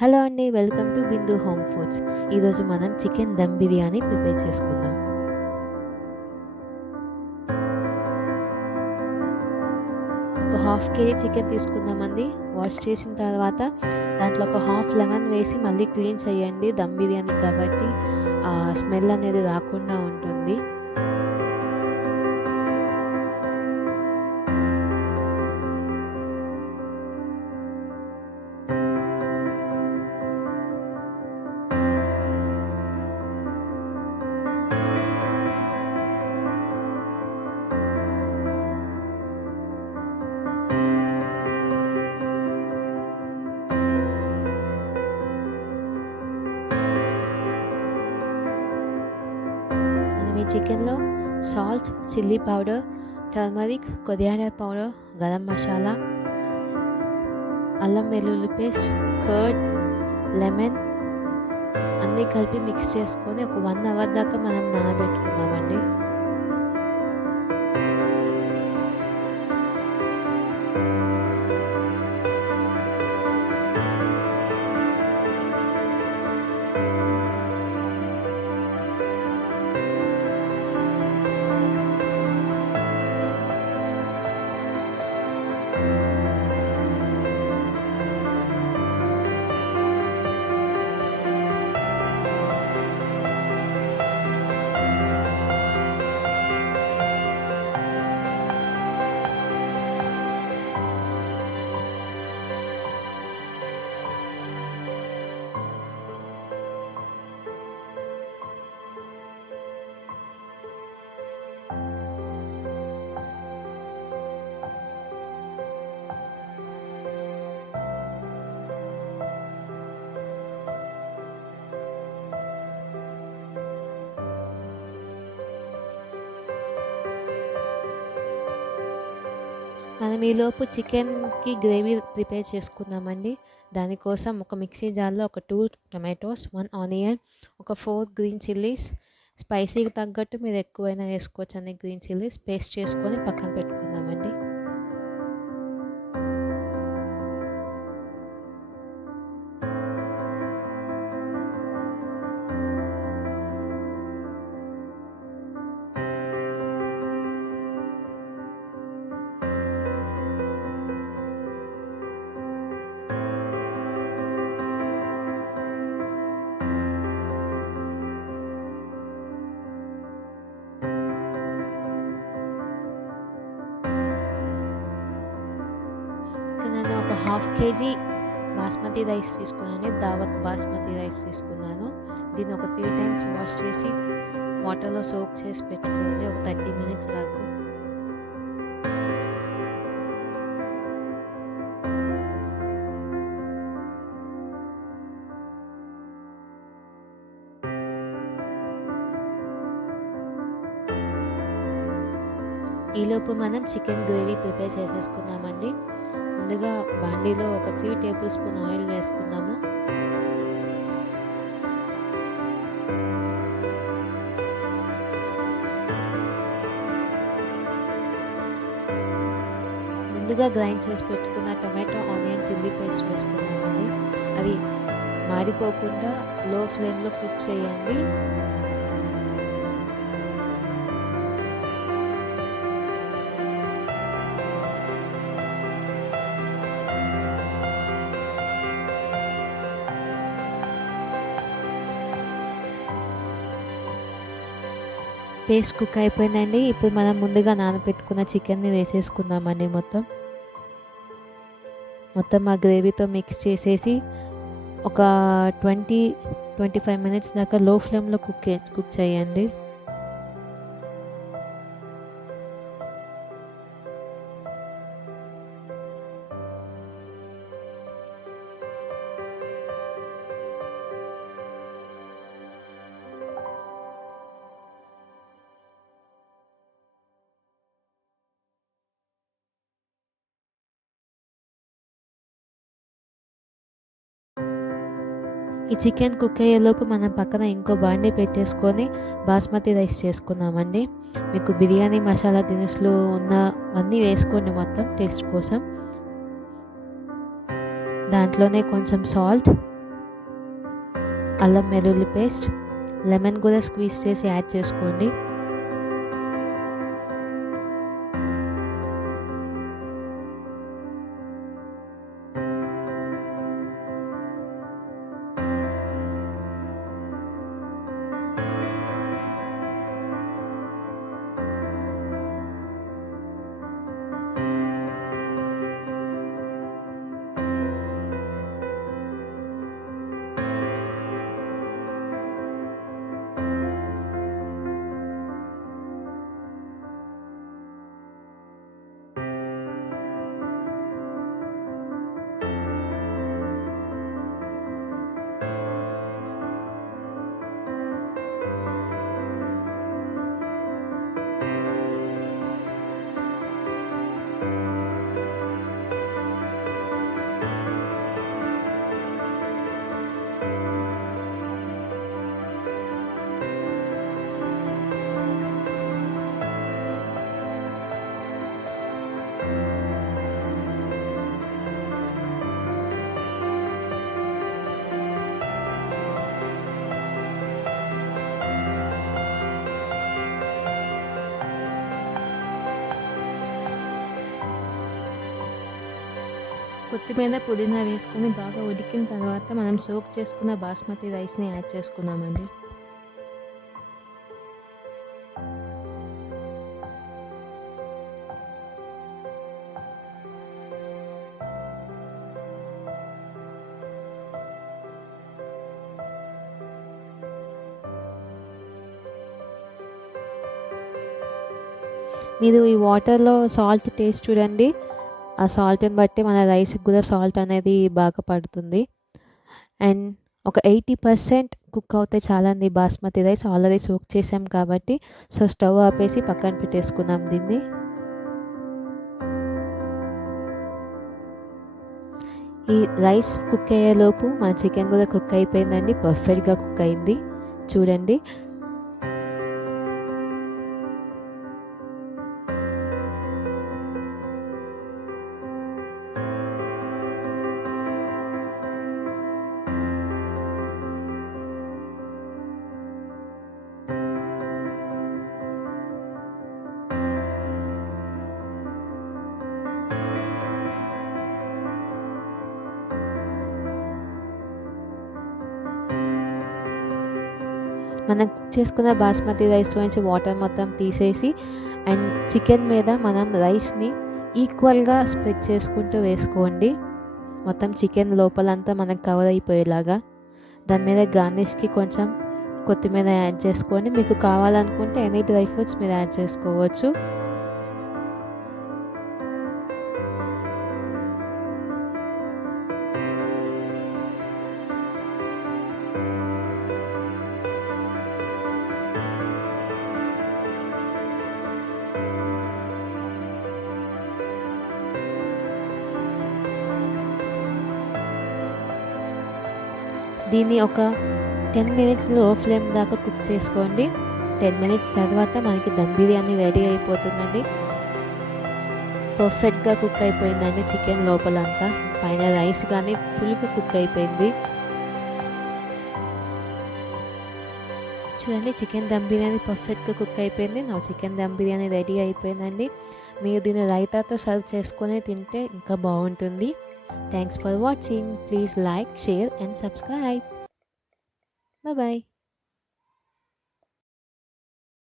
హలో అండి. Welcome to Bindu home foods. ఈరోజు మనం చికెన్ దమ్ బిర్యానీ ప్రిపేర్ చేసుకుందాం. ఒక హాఫ్ కేజీ చికెన్ తీసుకుందామండి. వాష్ చేసిన తర్వాత దాంట్లో ఒక హాఫ్ లెమన్ వేసి మళ్ళీ క్లీన్ చేయండి. దమ్ బిర్యానీ కాబట్టి స్మెల్ అనేది రాకుండా ఉంటుంది. మనం ఈ చికెన్లో salt, chilli powder, turmeric, coriander powder, garam మసాలా, అల్లం వెల్లుల్లి పేస్ట్, కర్డ్, లెమన్ అన్నీ కలిపి మిక్స్ చేసుకొని ఒక 1 అవర్ దాకా మనం నానబెట్టుకుందామండి. మనం ఈలోపు చికెన్కి గ్రేవీ ప్రిపేర్ చేసుకుందామండి. దానికోసం ఒక మిక్సీ జార్లో ఒక 2 టొమాటోస్, 1 ఆనియన్, ఒక 4 గ్రీన్ చిల్లీస్, స్పైసీకి తగ్గట్టు మీరు ఎక్కువైనా వేసుకోవచ్చు అన్ని గ్రీన్ చిల్లీస్ పేస్ట్ చేసుకొని పక్కన పెట్టుకుందామండి. నేను ఒక హాఫ్ కేజీ బాస్మతి రైస్ తీసుకున్నాను. దావత్ బాస్మతి రైస్ తీసుకున్నాను. దీన్ని ఒక 3 టైమ్స్ వాష్ చేసి వాటర్లో సోక్ చేసి పెట్టుకోండి ఒక 30 మినిట్స్ వరకు. ఈలోపు మనం చికెన్ గ్రేవీ ప్రిపేర్ చేసేసుకుందామండి. ముందుగా బాండీలో ఒక 3 టేబుల్ స్పూన్ ఆయిల్ వేసుకుందాము. ముందుగా గ్రైండ్ చేసి పెట్టుకున్న టొమాటో, ఆనియన్, చిల్లీ పేస్ట్ వేసుకుందామండి. అది మాడిపోకుండా లో ఫ్లేమ్లో కుక్ చేయండి. పేస్ట్ కుక్ అయిపోయిందండి. ఇప్పుడు మనం ముందుగా నానబెట్టుకున్న చికెన్ని వేసేసుకుందామండి. మొత్తం ఆ గ్రేవీతో మిక్స్ చేసేసి ఒక 20-25 మినిట్స్ దాకా లో ఫ్లేమ్లో కుక్ చేయండి. ఈ చికెన్ కుక్ అయ్యేలోపు మనం పక్కన ఇంకో బాండీ పెట్టేసుకొని బాస్మతి రైస్ చేసుకుందామండి. మీకు బిర్యానీ మసాలా దినుసులు ఉన్నవన్నీ వేసుకోండి మొత్తం టేస్ట్ కోసం. దాంట్లోనే కొంచెం సాల్ట్, అల్లం వెల్లుల్లి పేస్ట్, లెమన్ కూడా స్క్వీజ్ చేసి యాడ్ చేసుకోండి. కొత్తిమీర, పుదీనా వేసుకొని బాగా ఉడికిన తర్వాత మనం సోక్ చేసుకున్న బాస్మతి రైస్ని యాడ్ చేసుకున్నామండి. మీరు ఈ వాటర్లో సాల్ట్ టేస్ట్ చూడండి. ఆ సాల్ట్ని బట్టి మన రైస్కి కూడా సాల్ట్ అనేది బాగా పడుతుంది. అండ్ ఒక 80% కుక్ అవుతే చాలండి బాస్మతి రైస్. ఆల్రెడీ సోక్ చేసాం కాబట్టి. సో స్టవ్ ఆపేసి పక్కన పెట్టేసుకున్నాం దీన్ని. ఈ రైస్ కుక్ అయ్యేలోపు మన చికెన్ కూడా కుక్ అయిపోయిందండి. పర్ఫెక్ట్గా కుక్ అయింది చూడండి. మనం కుక్ చేసుకున్న బాస్మతి రైస్లో నుంచి వాటర్ మొత్తం తీసేసి అండ్ చికెన్ మీద మనం రైస్ని ఈక్వల్గా స్ప్రెడ్ చేసుకుంటూ వేసుకోండి. మొత్తం చికెన్ లోపలంతా మనకు కవర్ అయిపోయేలాగా. దాని మీద గార్నిష్కి కొంచెం కొత్తిమీర యాడ్ చేసుకొని, మీకు కావాలనుకుంటే ఎనీ డ్రై ఫ్రూట్స్ మీరు యాడ్ చేసుకోవచ్చు. దీన్ని ఒక 10 మినిట్స్ లో ఫ్లేమ్ దాకా కుక్ చేసుకోండి. 10 మినిట్స్ తర్వాత మనకి దమ్ బిర్యానీ రెడీ అయిపోతుందండి. పర్ఫెక్ట్గా కుక్ అయిపోయిందండి చికెన్ లోపలంతా. పైన రైస్ కానీ ఫుల్గా కుక్ అయిపోయింది. చూడండి, చికెన్ దమ్ బిర్యానీ పర్ఫెక్ట్గా కుక్ అయిపోయింది. నా చికెన్ దమ్ బిర్యానీ రెడీ అయిపోయిందండి. మీరు దీన్ని రైతాతో సర్వ్ చేసుకొని తింటే ఇంకా బాగుంటుంది. Thanks for watching. Please like, share and subscribe. Bye bye.